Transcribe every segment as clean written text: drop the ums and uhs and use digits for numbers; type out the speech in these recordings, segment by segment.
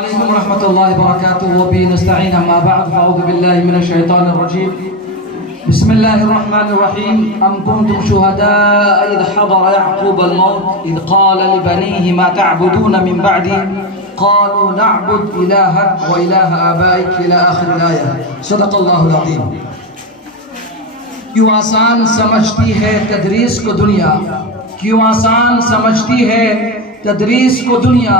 عليكم ورحمة الله وبركاته وبه نستعين أما بعد فأعوذ بالله من الشيطان الرجيم بسم الله الرحمن الرحيم أم كنتم شهداء إذ حضر يعقوب الموت إذ قال لبنيه ما تعبدون من بعدي قالوا نعبد إلهك وإله آبائك إلى آخر الآية صدق الله العظيم. کیوں آسان سمجھتی ہے تدریس کو دنیا، کیوں آسان سمجھتی ہے تدریس کو دنیا،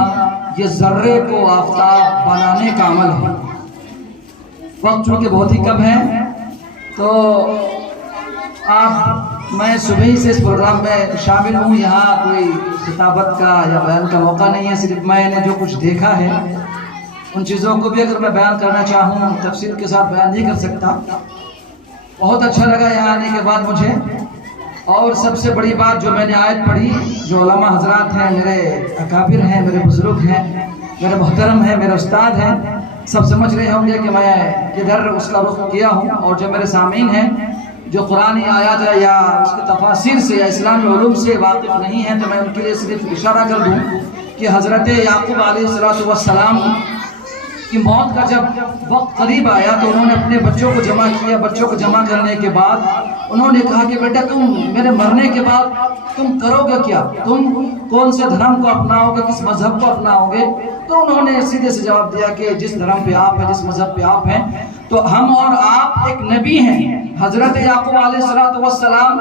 یہ ذرے کو آفتاب بنانے کا عمل ہے. وقت چونکہ بہت ہی کم ہے تو میں صبح ہی سے اس پروگرام میں شامل ہوں. یہاں کوئی خطابت کا یا بیان کا موقع نہیں ہے، صرف میں نے جو کچھ دیکھا ہے ان چیزوں کو بھی اگر میں بیان کرنا چاہوں تفصیل کے ساتھ بیان نہیں کر سکتا. بہت اچھا لگا یہاں آنے کے بعد مجھے، اور سب سے بڑی بات جو میں نے آیت پڑھی، جو علماء حضرات ہیں، میرے اکابر ہیں، میرے بزرگ ہیں، میرے محترم ہیں، میرے استاد ہیں، سب سمجھ رہے ہوں گے کہ میں کدھر اس کا رخ کیا ہوں. اور جو میرے سامعین ہیں جو قرآنی آیات یا اس کے تفاسیر سے یا اسلامی علوم سے واقف نہیں ہیں تو میں ان کے لیے صرف اشارہ کر دوں کہ حضرت یعقوب علیہ السلام کی موت کا جب وقت قریب آیا تو انہوں نے اپنے بچوں کو جمع کیا. بچوں کو جمع کرنے کے بعد انہوں نے کہا کہ بیٹا تم میرے مرنے کے بعد تم کرو گے کیا، تم کون سے دھرم کو اپناؤ گے، کس مذہب کو اپناؤ گے؟ تو انہوں نے سیدھے سے جواب دیا کہ جس دھرم پہ آپ ہیں، جس مذہب پہ آپ ہیں. تو ہم اور آپ ایک نبی ہیں. حضرت یعقوب علیہ السلام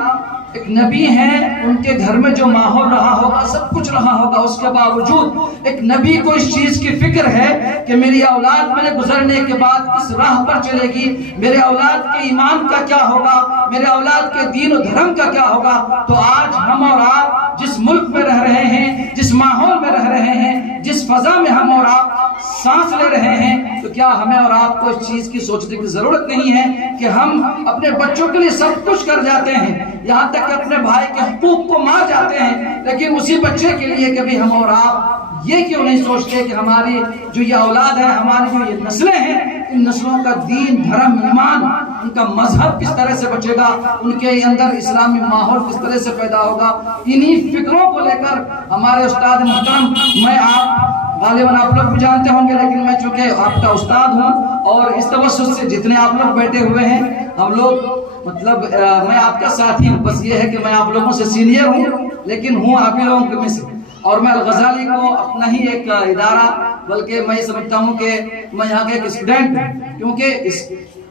ایک نبی ہیں، ان کے گھر میں جو ماحول رہا ہوگا، سب کچھ رہا ہوگا، اس کے باوجود ایک نبی کو اس چیز کی فکر ہے کہ میری اولاد میرے گزرنے کے بعد کس راہ پر چلے گی، میرے اولاد کے ایمان کا کیا ہوگا، میرے اولاد کے دین و دھرم کا کیا ہوگا. تو آج ہم اور آپ جس ملک میں رہ رہے ہیں، جس ماحول میں رہ رہے ہیں، جس فضا میں ہم اور آپ سانس لے رہے ہیں، تو کیا ہمیں اور آپ کو اس چیز کی سوچنے کی ضرورت نہیں ہے کہ ہم اپنے بچوں کے لیے سب کچھ کر جاتے ہیں، یہاں تک کہ اپنے بھائی کے حقوق کو مار جاتے ہیں، لیکن اسی بچے کے لیے کبھی ہم اور آپ یہ کیوں نہیں سوچتے کہ ہماری جو یہ اولاد ہے، ہماری جو یہ نسلیں ہیں، ان نسلوں کا دین، دھرم، ایمان، ان کا مذہب کس طرح سے بچے گا، ان کے اندر اسلامی ماحول کس طرح سے پیدا ہوگا. انہی فکروں کو لے کر ہمارے استاد محترم، میں آپ غالباً آپ لوگ بھی جانتے ہوں گے لیکن میں چونکہ آپ کا استاد ہوں اور اس توسط سے جتنے آپ لوگ بیٹھے ہوئے ہیں ہم لوگ مطلب میں آپ کا ساتھی ہوں. بس یہ ہے کہ میں آپ لوگوں سے سینئر ہوں لیکن ہوں آپ ہی لوگوں میں سے. اور میں الغزالی کو اپنا ہی ایک ادارہ، بلکہ میں یہ سمجھتا ہوں کہ میں یہاں کا ایک اسٹوڈنٹ ہوں، کیونکہ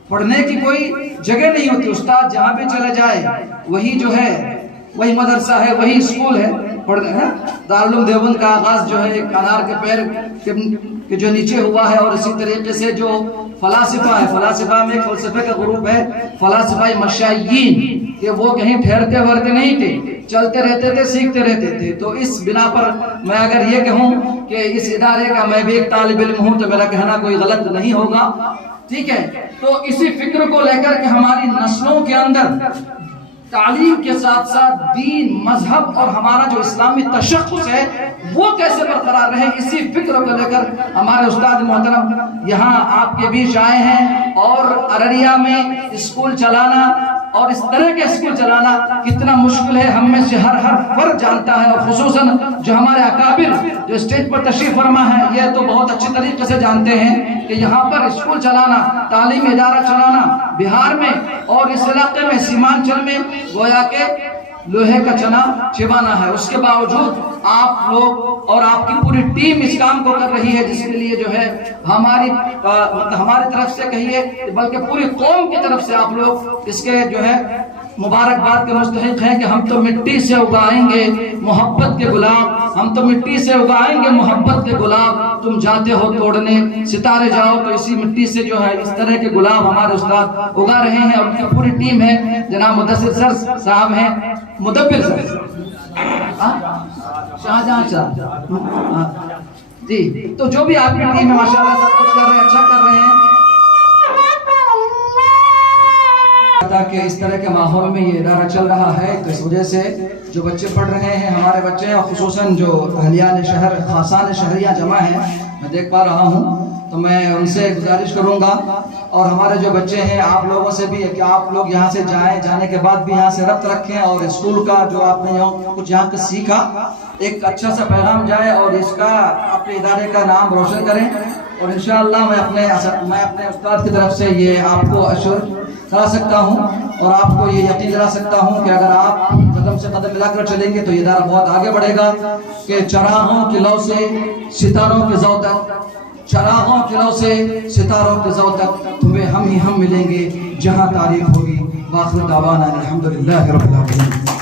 پڑھنے کی کوئی جگہ نہیں ہوتی. استاد جہاں پہ چلے جائے وہی جو ہے وہی مدرسہ ہے، وہی اسکول ہے. دارالعلوم دیوبند کا آغاز جو ہے ایک انار کے پیر کے جو نیچے ہوا ہے، اور اسی طریقے سے جو فلاسفہ ہے، فلاسفہ میں ایک فلسفے کا گروپ ہے فلاسفہ مشائیین، کہ وہ کہیں ٹھہرتے ورتے نہیں تھے، چلتے رہتے تھے، سیکھتے رہتے تھے. تو اس بنا پر میں اگر یہ کہوں کہ اس ادارے کا میں بھی ایک طالب علم ہوں تو میرا کہنا کوئی غلط نہیں ہوگا. ٹھیک ہے، تو اسی فکر کو لے کر کہ ہماری نسلوں کے اندر تعلیم کے ساتھ ساتھ دین، مذہب اور ہمارا جو اسلامی تشخص ہے وہ کیسے برقرار رہے، اسی فکر کو لے کر ہمارے استاد محترم یہاں آپ کے بیچ آئے ہیں. اور ارریا میں اسکول چلانا اور اس طرح کے اسکول چلانا کتنا مشکل ہے ہم میں سے ہر فرد جانتا ہے، اور خصوصاً جو ہمارے اکابر جو اسٹیج پر تشریف فرما ہے یہ تو بہت اچھی طریقے سے جانتے ہیں کہ یہاں پر اسکول چلانا، تعلیمی ادارہ چلانا بہار میں اور اس علاقے میں سیمانچل میں گویا کہ لوہے کا چنا چبانا ہے. اس کے باوجود آپ لوگ اور آپ کی پوری ٹیم اس کام کو کر رہی ہے، جس کے لیے جو ہے ہماری طرف سے کہیے بلکہ پوری قوم کی طرف سے آپ لوگ اس کے جو ہے مبارکباد کے مستحق ہیں کہ ہم تو مٹی سے اگائیں گے محبت کے گلاب، ہم تو مٹی سے اگائیں گے محبت کے گلاب، تم جاتے ہو توڑنے ستارے جاؤ. تو اسی مٹی سے جو ہے اس طرح کے گلاب ہمارے استاد اگا رہے ہیں، اور ان کی پوری ٹیم ہے. جناب مدثر سر صاحب ہیں، مدبر سر، شاہجہاں صاحب جی، تو جو بھی آپ کی ٹیم ہے ماشاءاللہ سب کچھ کر رہے ہیں، اچھا کر رہے ہیں. کہ اس طرح کے ماحول میں یہ ادارہ چل رہا ہے تو اس وجہ سے جو بچے پڑھ رہے ہیں ہمارے بچے، اور خصوصاً جو اہلیان شہر، خاصان شہریہ جمع ہیں، میں دیکھ پا رہا ہوں تو میں ان سے گزارش کروں گا اور ہمارے جو بچے ہیں آپ لوگوں سے بھی ہے کہ آپ لوگ یہاں سے جائیں, جانے کے بعد بھی یہاں سے ربط رکھیں اور اسکول کا جو آپ نے کچھ یہاں کا سیکھا ایک اچھا سا پیغام جائے اور اس کا اپنے ادارے کا نام روشن کریں. اور انشاءاللہ میں اپنے استاد کی طرف سے یہ آپ کو اشور کرا سکتا ہوں اور آپ کو یہ یقین دلا سکتا ہوں کہ اگر آپ قدم سے قدم ملا کر چلیں گے تو یہ ادارہ بہت آگے بڑھے گا کہ چراغوں کی لو سے ستاروں کے ذو تک, چراغوں کی لو سے ستاروں کے ذو تک تمہیں ہم ہی ہم ملیں گے جہاں تعریف ہوگی. وآخر دعوانا الحمدللہ رب العالمین.